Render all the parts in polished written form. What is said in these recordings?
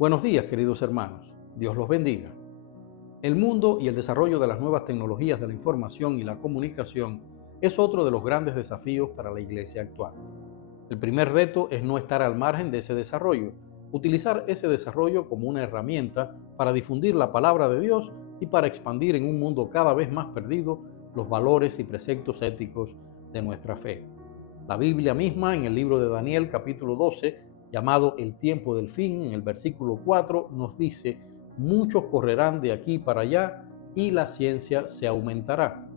Buenos días, queridos hermanos. Dios los bendiga. El mundo y el desarrollo de las nuevas tecnologías de la información y la comunicación es otro de los grandes desafíos para la iglesia actual. El primer reto es no estar al margen de ese desarrollo, utilizar ese desarrollo como una herramienta para difundir la palabra de Dios y para expandir en un mundo cada vez más perdido los valores y preceptos éticos de nuestra fe. La Biblia misma, en el libro de Daniel, capítulo 12, llamado El tiempo del fin, en el versículo 4, nos dice: muchos correrán de aquí para allá y la ciencia se aumentará.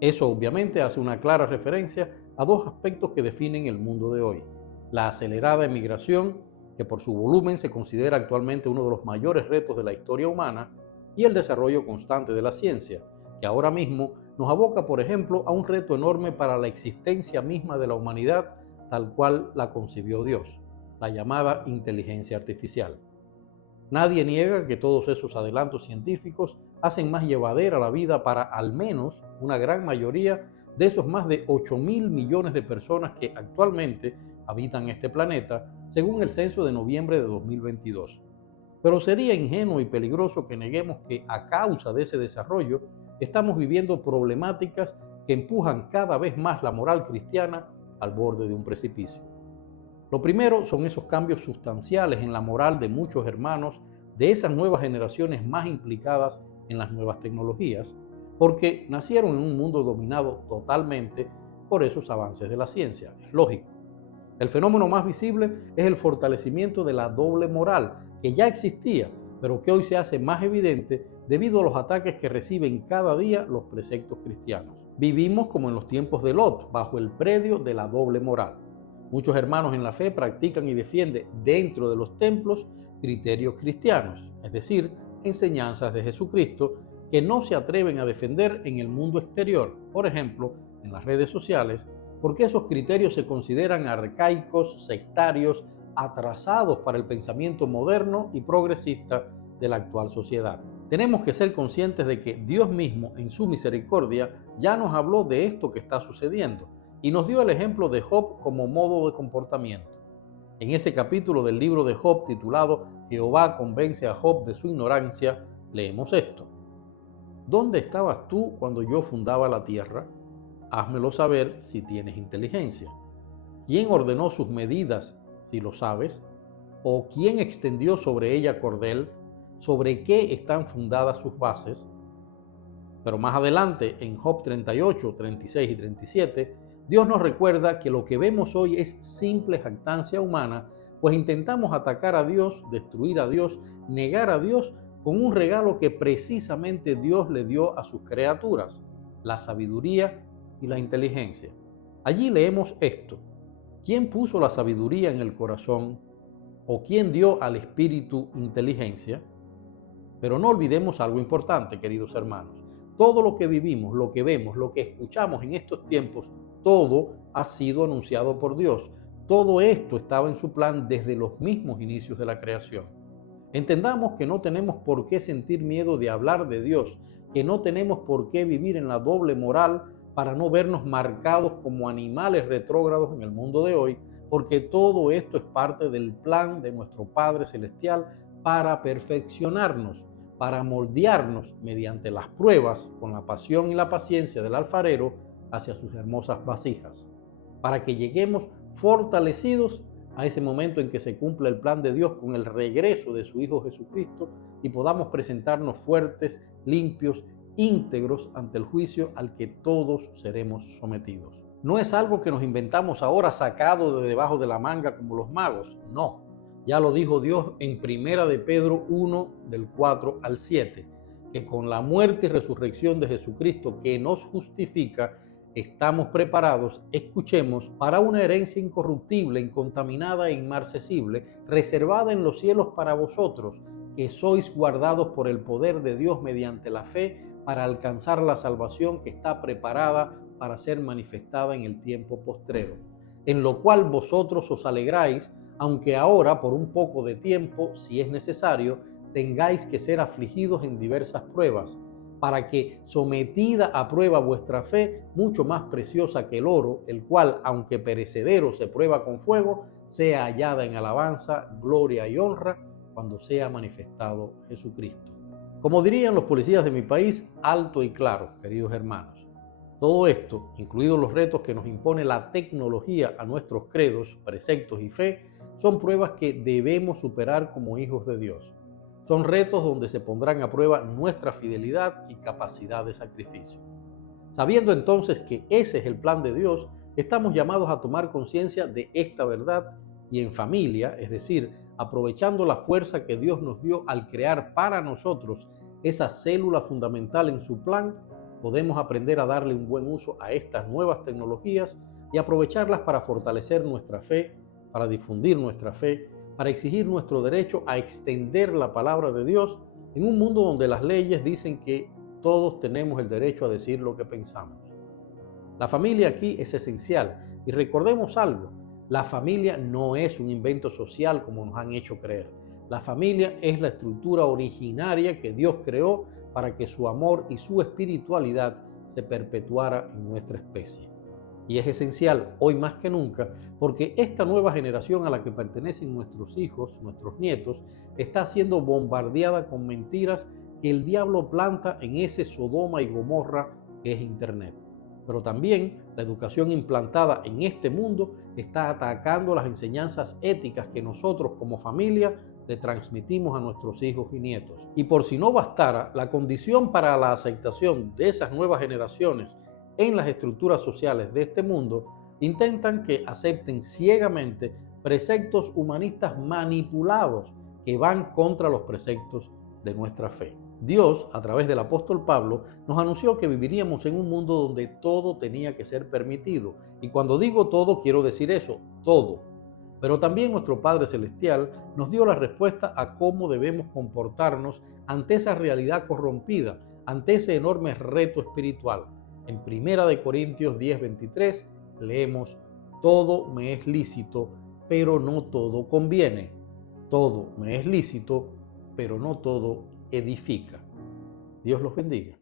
Eso obviamente hace una clara referencia a dos aspectos que definen el mundo de hoy: la acelerada emigración, que por su volumen se considera actualmente uno de los mayores retos de la historia humana, y el desarrollo constante de la ciencia, que ahora mismo nos aboca, por ejemplo, a un reto enorme para la existencia misma de la humanidad tal cual la concibió Dios, la llamada inteligencia artificial. Nadie niega que todos esos adelantos científicos hacen más llevadera la vida para al menos una gran mayoría de esos más de 8.000 millones de personas que actualmente habitan este planeta, según el censo de noviembre de 2022. Pero sería ingenuo y peligroso que neguemos que a causa de ese desarrollo estamos viviendo problemáticas que empujan cada vez más la moral cristiana al borde de un precipicio. Lo primero son esos cambios sustanciales en la moral de muchos hermanos de esas nuevas generaciones más implicadas en las nuevas tecnologías, porque nacieron en un mundo dominado totalmente por esos avances de la ciencia. Es lógico. El fenómeno más visible es el fortalecimiento de la doble moral, que ya existía, pero que hoy se hace más evidente debido a los ataques que reciben cada día los preceptos cristianos. Vivimos como en los tiempos de Lot, bajo el predio de la doble moral. Muchos hermanos en la fe practican y defienden dentro de los templos criterios cristianos, es decir, enseñanzas de Jesucristo que no se atreven a defender en el mundo exterior, por ejemplo, en las redes sociales, porque esos criterios se consideran arcaicos, sectarios, atrasados para el pensamiento moderno y progresista de la actual sociedad. Tenemos que ser conscientes de que Dios mismo, en su misericordia, ya nos habló de esto que está sucediendo y nos dio el ejemplo de Job como modo de comportamiento. En ese capítulo del libro de Job titulado Jehová convence a Job de su ignorancia, leemos esto: ¿dónde estabas tú cuando yo fundaba la tierra? Házmelo saber si tienes inteligencia. ¿Quién ordenó sus medidas, si lo sabes? ¿O quién extendió sobre ella cordel? ¿Sobre qué están fundadas sus bases? Pero más adelante, en Job 38, 36 y 37, Dios nos recuerda que lo que vemos hoy es simple jactancia humana, pues intentamos atacar a Dios, destruir a Dios, negar a Dios con un regalo que precisamente Dios le dio a sus criaturas: la sabiduría y la inteligencia. Allí leemos esto: ¿quién puso la sabiduría en el corazón? ¿O quién dio al espíritu inteligencia? Pero no olvidemos algo importante, queridos hermanos. Todo lo que vivimos, lo que vemos, lo que escuchamos en estos tiempos, todo ha sido anunciado por Dios. Todo esto estaba en su plan desde los mismos inicios de la creación. Entendamos que no tenemos por qué sentir miedo de hablar de Dios, que no tenemos por qué vivir en la doble moral para no vernos marcados como animales retrógrados en el mundo de hoy, porque todo esto es parte del plan de nuestro Padre Celestial para perfeccionarnos, para moldearnos mediante las pruebas con la pasión y la paciencia del alfarero hacia sus hermosas vasijas, para que lleguemos fortalecidos a ese momento en que se cumpla el plan de Dios con el regreso de su Hijo Jesucristo y podamos presentarnos fuertes, limpios, íntegros ante el juicio al que todos seremos sometidos. No es algo que nos inventamos ahora sacado de debajo de la manga como los magos, no. Ya lo dijo Dios en Primera de Pedro 1, del 4 al 7, que con la muerte y resurrección de Jesucristo que nos justifica, estamos preparados, escuchemos, para una herencia incorruptible, incontaminada e inmarcesible, reservada en los cielos para vosotros, que sois guardados por el poder de Dios mediante la fe, para alcanzar la salvación que está preparada para ser manifestada en el tiempo postrero, en lo cual vosotros os alegráis, aunque ahora por un poco de tiempo, si es necesario, tengáis que ser afligidos en diversas pruebas, para que, sometida a prueba vuestra fe, mucho más preciosa que el oro, el cual, aunque perecedero, se prueba con fuego, sea hallada en alabanza, gloria y honra cuando sea manifestado Jesucristo. Como dirían los policías de mi país, alto y claro, queridos hermanos. Todo esto, incluidos los retos que nos impone la tecnología a nuestros credos, preceptos y fe, son pruebas que debemos superar como hijos de Dios. Son retos donde se pondrán a prueba nuestra fidelidad y capacidad de sacrificio. Sabiendo entonces que ese es el plan de Dios, estamos llamados a tomar conciencia de esta verdad y en familia, es decir, aprovechando la fuerza que Dios nos dio al crear para nosotros esa célula fundamental en su plan, podemos aprender a darle un buen uso a estas nuevas tecnologías y aprovecharlas para fortalecer nuestra fe, para difundir nuestra fe, para exigir nuestro derecho a extender la palabra de Dios en un mundo donde las leyes dicen que todos tenemos el derecho a decir lo que pensamos. La familia aquí es esencial y recordemos algo, la familia no es un invento social como nos han hecho creer. La familia es la estructura originaria que Dios creó para que su amor y su espiritualidad se perpetuara en nuestra especie. Y es esencial hoy más que nunca porque esta nueva generación a la que pertenecen nuestros hijos, nuestros nietos, está siendo bombardeada con mentiras que el diablo planta en ese Sodoma y Gomorra que es Internet. Pero también la educación implantada en este mundo está atacando las enseñanzas éticas que nosotros como familia le transmitimos a nuestros hijos y nietos. Y por si no bastara, la condición para la aceptación de esas nuevas generaciones en las estructuras sociales de este mundo, intentan que acepten ciegamente preceptos humanistas manipulados que van contra los preceptos de nuestra fe. Dios, a través del apóstol Pablo, nos anunció que viviríamos en un mundo donde todo tenía que ser permitido. Y cuando digo todo, quiero decir eso, todo. Pero también nuestro Padre Celestial nos dio la respuesta a cómo debemos comportarnos ante esa realidad corrompida, ante ese enorme reto espiritual. En 1 Corintios 10:23 leemos, todo me es lícito, pero no todo conviene. Todo me es lícito, pero no todo edifica. Dios los bendiga.